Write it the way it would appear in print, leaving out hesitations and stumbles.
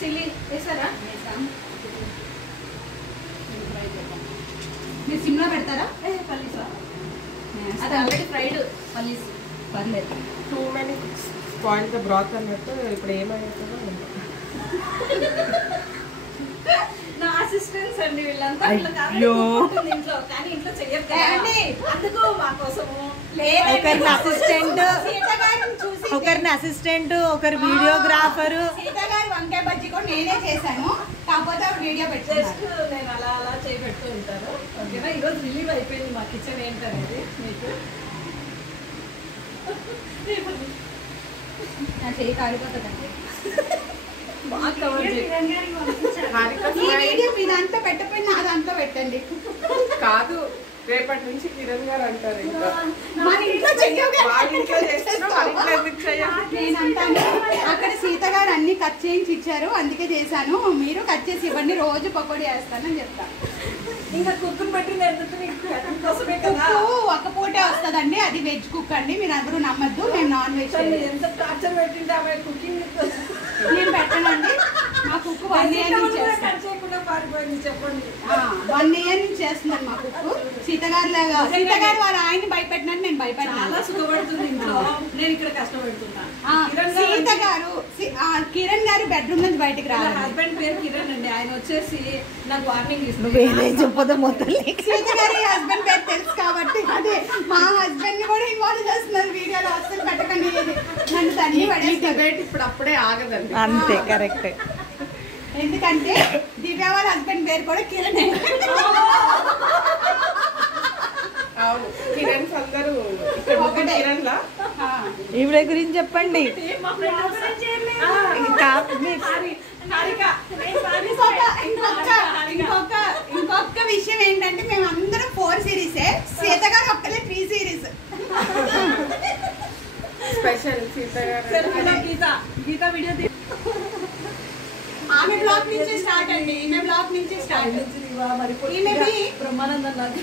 Chilli వేసారా? మీరు సిమ్లో పెడతారా? పల్లీసా? అది ఆల్రెడీ ఫ్రైడ్ పల్లీస్. పర్లేదు. Too many spoil the broth అన్నట్టు ఇప్పుడు ఏమైతుందో నా అసిస్టెంట్స్ అండి వీళ్ళంతా. ఇంట్లో కానీ ఇంట్లో చెయ్యరు అందుకు మా కోసము. ఒకరిని అసిస్టెంట్, ఒకరు వీడియోగ్రాఫర్. సీత గారి వంకాయ బజ్జీ కూడా నేనే చేశాను, కాకపోతే వీడియో జస్ట్ నేను అలా అలా చేయి పెడుతూ ఉంటాను. ఓకేనా? ఈరోజు రిలీవ్ అయిపోయింది మా కిచెన్ ఏంటనేది మీకు. నా చేయి కాలిపోతుందండి. బాగా కవర్ మీ దాంట్లో పెట్టకపోయినా నా దాంట్లో పెట్టండి. కాదు, రేపటి నుంచి కిరణ్ గారు అంటారు ఇంకా మన ఇంట్లో నేనంటాను. అక్కడ సీత గారు అన్ని కట్ చేయించి ఇచ్చారు, అందుకే చేశాను. మీరు కట్ చేసి ఇవ్వండి, రోజు పకోడీ వేస్తానని చెప్తాను. ఇంకా కుక్కుని పెట్టి కోసమే కదా. ఒక పూటే వస్తుందండి, అది వెజ్ కుక్ అండి, మీరు అందరూ నమ్మద్దు. మేము నాన్ వెజ్. ఎంత టార్చర్ పెట్టింటే ఆమె కుకింగ్ నేను పెట్టనండి. మా కుక్ 1 year నుంచి చేయకుండా పారిపోయింది. చెప్పండి, 1 year నుంచి చేస్తున్నాను మా కుక్. సీత గారు లాగా. సీత గారు వాళ్ళ ఆయన్ని భయపెట్టినట్టు నేను భయపెట్టాను. చాలా సుఖపడుతుంది ఇంట్లో, నేను ఇక్కడ కష్టపడుతున్నా. సీత గారు కిరణ్ గారు బెడ్రూమ్ నుంచి బయటకు రావాలి. హస్బెండ్ పేరు కిరణ్ అండి. ఆయన వచ్చేసి నాకు వార్నింగ్ ఇస్తుంది. చెప్పదు మొత్తం. సీత గారి హస్బెండ్ పేరు తెలుసు కాబట్టి అదే మా హస్బెండ్ ని కూడా ఇన్వాల్వ్ చేస్తున్నారు వీడియోలో. అస్సలు పెట్టకండి, నన్ను తన్ని పడేస్తారు. ఇప్పుడు అప్పుడే ఆగదండి. అంతే, కరెక్ట్. ఎందుకంటే దివ్య వాళ్ళ హస్బెండ్ పేరు కూడా కిరణ్. అవును, కిరణ్స్ అందరూ ఒకటే. కిరణ్ లా ఈవిడ గురించి చెప్పండి. ఇంకొక విషయం ఏంటంటే మేము అందరం 4 సిరీసే, సీత గారు ఒక్కలే 3 సిరీస్. స్పెషల్ సీత గారు. గీత వీడియో ఆమె బ్లాక్ నుంచి స్టార్ట్ అండి. ఈమె బ్లాక్ నుంచి స్టార్ట్. మరి ఈమె బ్రహ్మానందం నాకు